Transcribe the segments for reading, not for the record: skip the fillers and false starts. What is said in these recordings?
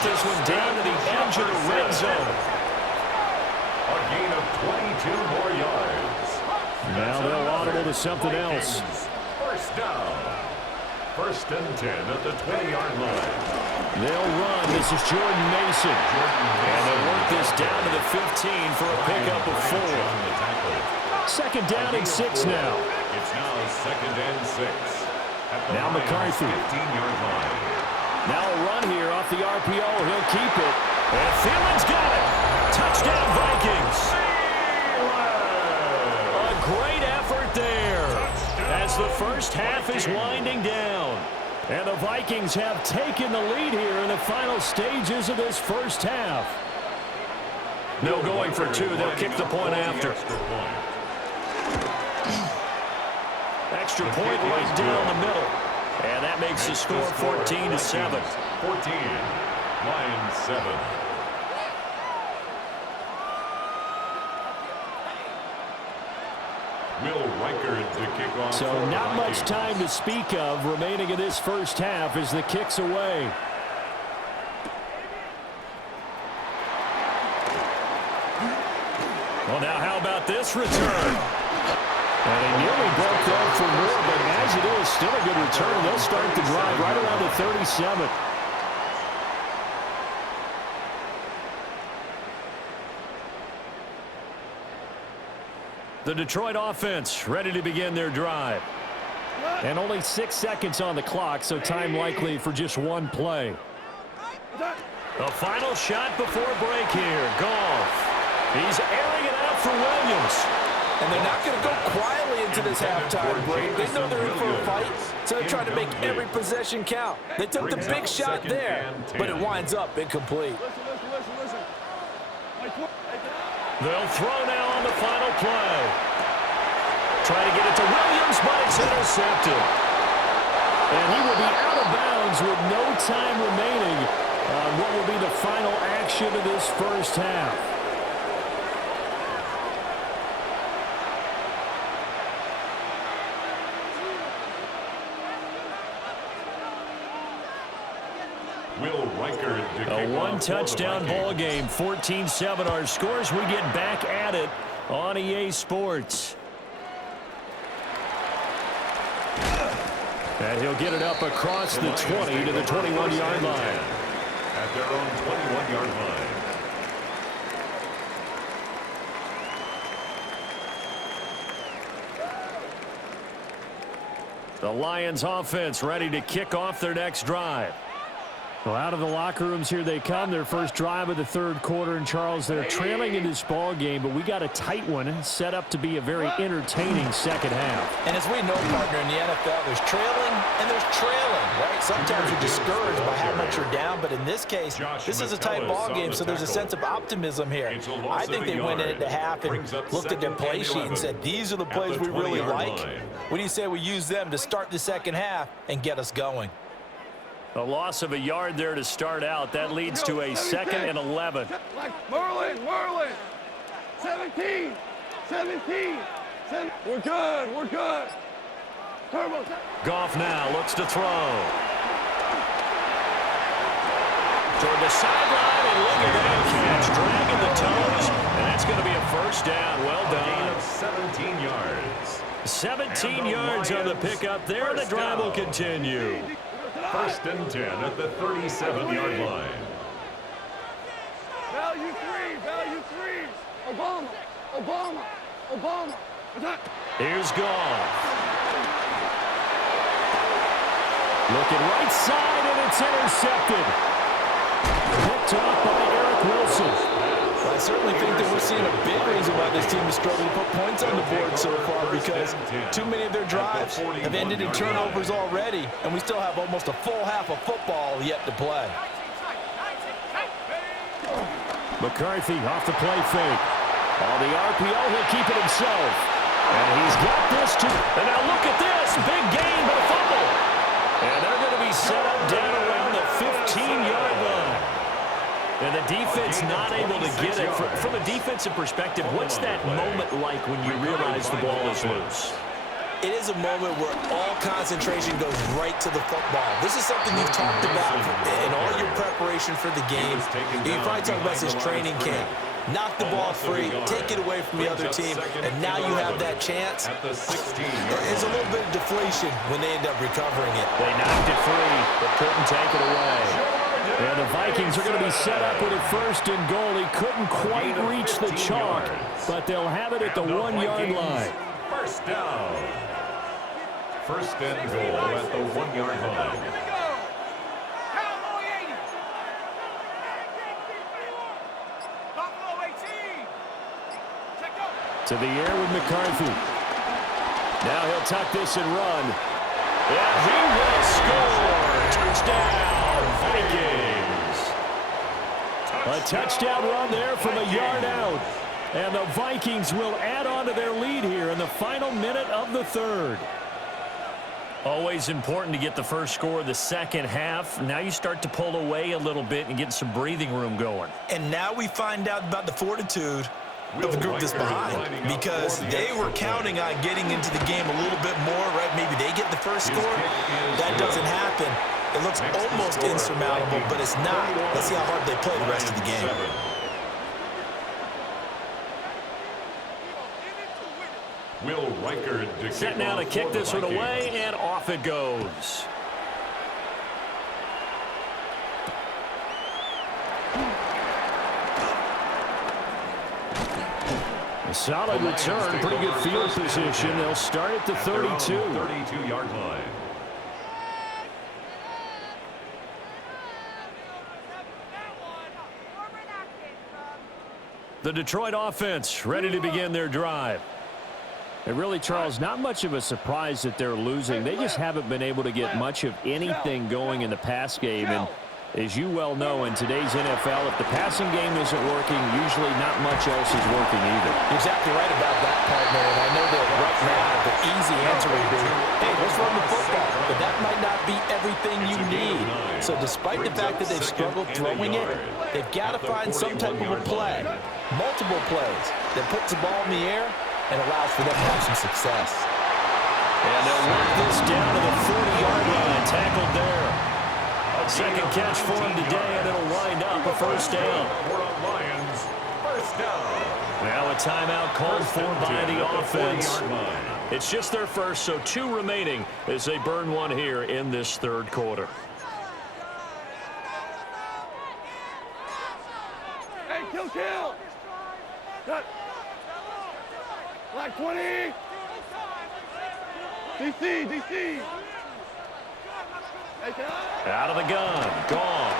get this one down to the edge of the red zone. A gain of 22 more yards. Now they'll audible to something else. First down. First and 10 at the 20-yard line. They'll run. This is Jordan Mason. And they'll work this down to the 15 for a pickup of 4. Second down and 6 now. It's now second and 6. Now McCarthy. 15-yard line. Now a run here off the RPO. He'll keep it. And Thielman's got it. Touchdown, Vikings. A great effort there as the first half is winding down. And the Vikings have taken the lead here in the final stages of this first half. No going for 2. They'll kick the point after. Extra point right down the middle. And that makes the score 14-7. 14. Lions 7. So not much time to speak of remaining in this first half as the kick's away. Well, now how about this return? And he nearly broke that for more, but as it is, still a good return. They'll start the drive right around the 37. The Detroit offense ready to begin their drive. And only 6 seconds on the clock, so time likely for just one play. The final shot before break here. Goff. He's airing it out for Williams. And they're not going to go quietly into this halftime break. They know they're in for a fight, so they're trying to make every possession count. They took the big shot there, but it winds up incomplete. They'll throw now on the final play. Try to get it to Williams, but it's intercepted. And he will be out of bounds with no time remaining on what will be the final action of this first half. A one-touchdown ball game, 14-7 our scores. We get back at it on EA Sports. And he'll get it up across the 20 to the 21-yard line. At their own 21-yard line. The Lions offense ready to kick off their next drive. Well, out of the locker rooms here they come. Their first drive of the third quarter. And, Charles, they're trailing in this ball game, but we got a tight one set up to be a very entertaining second half. And as we know, partner, in the NFL, there's trailing and there's trailing, right? Sometimes you're discouraged by how much you're down, but in this case, this is a tight ball game, so there's a sense of optimism here. I think they went into half and looked at their play sheet and said, these are the plays we really like. What do you say we use them to start the second half and get us going? A loss of a yard there to start out. That leads to a 2nd and 11. Merlin. 17. We're good. Turbo. Goff now looks to throw. Toward the sideline, and look at that catch. Dragging the toes, and that's going to be a first down. Well done. 17 yards. 17 yards on the pickup there. The drive will continue. First and 10 at the 37-yard line. Value three. Obama. Here's Goff. Looking right side, and it's intercepted. Picked off by Eric Wilson. I certainly think that we're seeing a big reason why this team is struggling to put points on the board so far, because too many of their drives have ended in turnovers already, and we still have almost a full half of football yet to play. McCarthy off the play fake. On the RPO, he'll keep it himself. And he's got this too. And now look at this. Big gain, but a fumble. And they're going to be set up down around the 15-yard line. And the defense not able to get it. From a defensive perspective, what's that moment like when you realize the ball is loose? it is a moment where all concentration goes right to the football. This is something you've talked about in all your preparation for the game. You probably talk about this training camp. Knock the ball free, take it away from the other team, and now you have that chance. There's a little bit of deflation when they end up recovering it. They knocked it free, but couldn't take it away. And the Vikings are going to be set up with a 1st and goal. He couldn't quite reach the chalk, but they'll have it at the 1-yard line. First down. 1st and goal at the 1-yard line. To the air with McCarthy. Now he'll tuck this and run. And he will score. Touchdown, Vikings. A touchdown run there from a yard out. And the Vikings will add on to their lead here in the final minute of the 3rd. Always important to get the first score of the second half. Now you start to pull away a little bit and get some breathing room going. And now we find out about the fortitude of the group that's behind, because they were counting on getting into the game a little bit more, right? Maybe they get the first score. That doesn't happen. It looks almost insurmountable, but it's not. Let's see how hard they play the rest of the game. Will Riker set now to kick this one away, and off it goes. A solid return, pretty good field position. They'll start at the 32. 32-yard line. The Detroit offense ready to begin their drive. And really, Charles, not much of a surprise that they're losing. They just haven't been able to get much of anything going in the pass game. And as you well know, in today's NFL, if the passing game isn't working, usually not much else is working either. You're exactly right about that, partner. And I know that right now the easy answer would be, hey, let's run the football. But that might not be everything you need. So despite the fact that they've struggled throwing it, they've got to find some type of a play, multiple plays, that puts the ball in the air and allows for them to have some success. And they'll work this down to the 40-yard line, tackled there. Second catch for him today, and it'll wind up a first down. Lions, first down. Now a timeout called for by the offense. It's just their first, so 2 remaining as they burn one here in this 3rd quarter. Hey, kill. Cut. Black 20. DC. Out of the gun, Goff.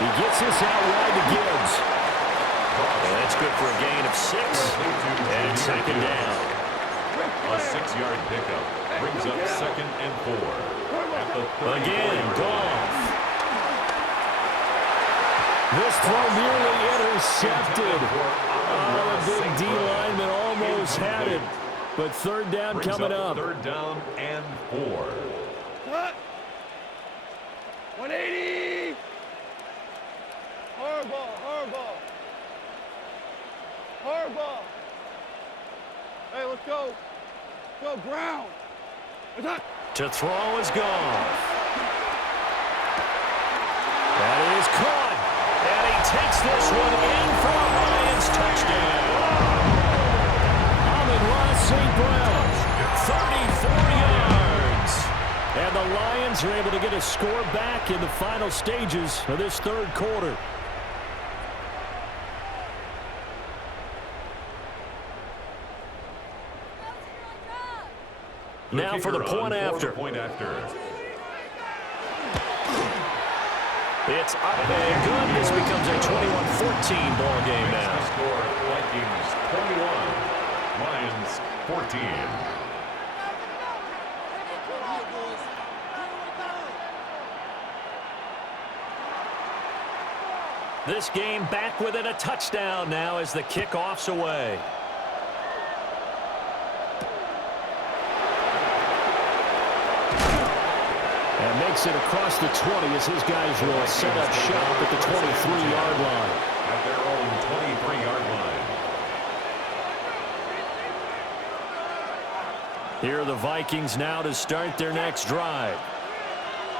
He gets this out wide to Gibbs. And that's good for a gain of 6. And it's 2nd down. A 6-yard pickup brings up 2nd and 4. Again, Goff. This throw nearly intercepted. Oh, the big D lineman almost had it. But 3rd down coming up. 3rd down and 4. Cut. 180. Hardball. Hey, let's go. Go, Brown. To throw is Goff. That is caught. And he takes this one in for a Lions touchdown. Amon-Ra St. Brown, 34 yards. And the Lions are able to get a score back in the final stages of this 3rd quarter. Now for the point after. It's up and good. This becomes a 21-14 ball game now. Score, Vikings 21, Lions 14. This game back within a touchdown now as the kickoff's away. And makes it across the 20 as his guys will set up shop at the 23-yard line. At their own 23-yard Here are the Vikings now to start their next drive.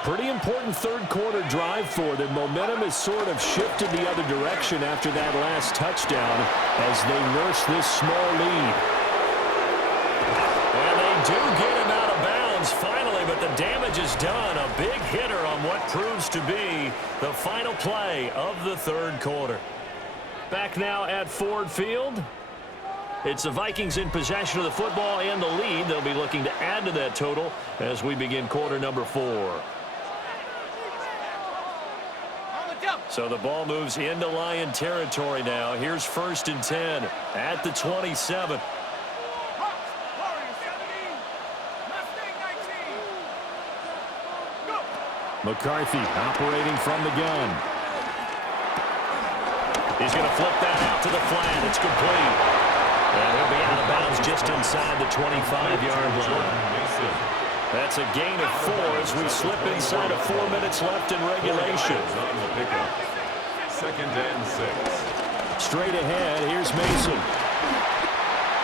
Pretty important third quarter drive for them. Momentum has sort of shifted the other direction after that last touchdown as they nurse this small lead. And they do get him out of bounds finally, but the damage is done. A big hitter on what proves to be the final play of the third quarter. Back now at Ford Field. It's the Vikings in possession of the football and the lead. They'll be looking to add to that total as we begin quarter number 4. So the ball moves into Lion territory now. Here's 1st and 10 at the 27. McCarthy operating from the gun. He's going to flip that out to the flat. It's complete. And he'll be out of bounds just inside the 25-yard line. That's a gain of 4 as we slip inside of 4 minutes left in regulation. 2nd and 6. Straight ahead, here's Mason.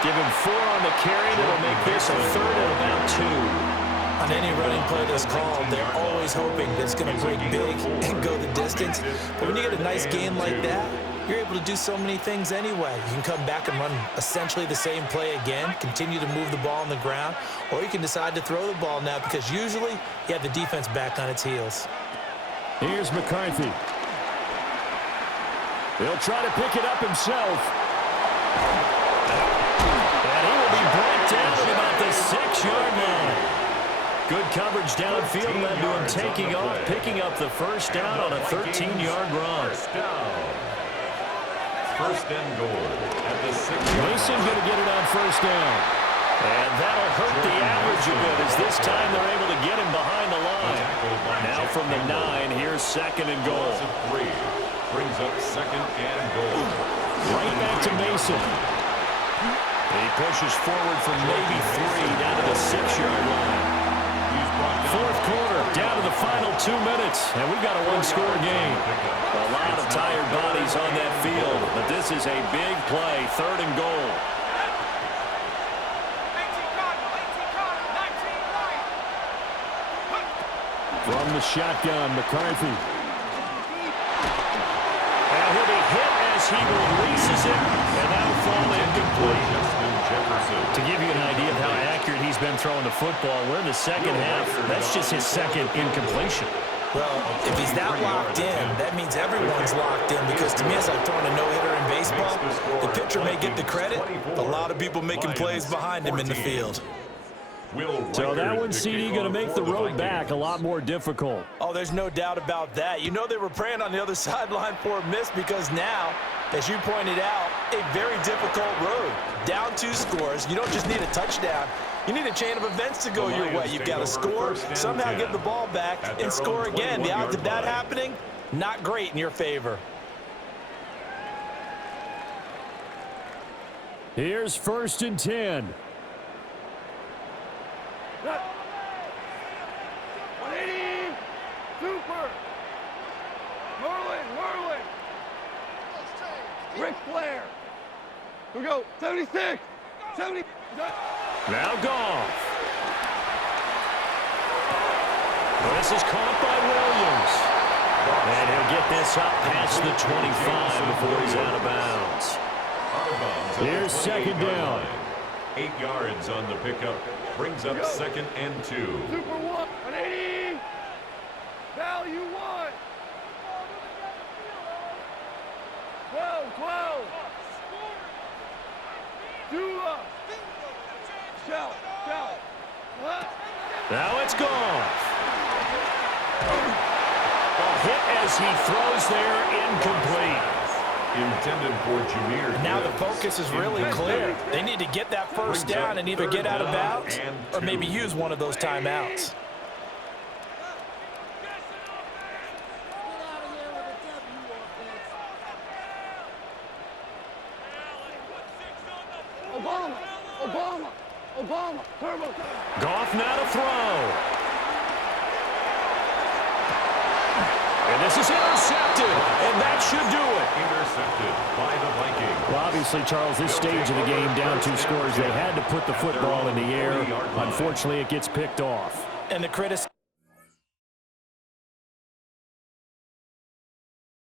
Give him 4 on the carry. That'll make this a 3rd and about 2. On any running play that's called, they're always hoping that it's going to break big and go the distance. But when you get a nice game like that, you're able to do so many things anyway. You can come back and run essentially the same play again, continue to move the ball on the ground, or you can decide to throw the ball now because usually you have the defense back on its heels. Here's McCarthy. He'll try to pick it up himself. And he will be brought down at about the 6-yard line. Good coverage downfield led to him taking off, picking up the first down on a 13-yard run. 1st and goal at the 6-yard. Mason going to get it on 1st down. And that'll hurt the average a bit as this time they're able to get him behind the line. Now from the 9, here's 2nd and goal. 3 brings up 2nd and goal. Right back to Mason. He pushes forward from maybe 3 down to the 6-yard line. 4th quarter, down to the final 2 minutes, and we've got a one-score game. A lot of tired bodies on that field, but this is a big play, 3rd and goal. From the shotgun, McCarthy. And he'll be hit as he releases it, and that'll fall incomplete. To give you an idea of how accurate he's been throwing the football, we're in the second half. That's just his 2nd incompletion. Well, if he's that locked in, that means everyone's locked in because to me it's like throwing a no-hitter in baseball. The pitcher may get the credit, a lot of people making plays behind him in the field. So that one, CD, going to make the road back a lot more difficult. Oh, there's no doubt about that. You know they were praying on the other sideline for a miss because now, as you pointed out, a very difficult road. Down 2 scores. You don't just need a touchdown. You need a chain of events to go your way. You've got to score, somehow get the ball back, and score again. The odds of that happening, not great in your favor. Here's 1st and 10. 180. Super. Merlin. Ric Flair. Here we go. 76. 70. Now Goff. This is caught by Williams. And he'll get this up past the 25 before he's out of bounds. Here's 2nd down. 8 yards on the pickup. Brings up 2nd and 2. Super 180. Value 1. 12. Dula. Shout. Now it's Goff. A hit as he throws there, incomplete. Intended for Jameer. Now the focus is really clear. They need to get that first down and either get out of bounds or maybe use one of those timeouts. Obama. Turbo. Goff now to throw. And this is intercepted, and that should do it. Intercepted by the Vikings. Bobby Obviously, Charles, this stage of the game, down 2 scores, they had to put the football in the air. Unfortunately, it gets picked off. And the critics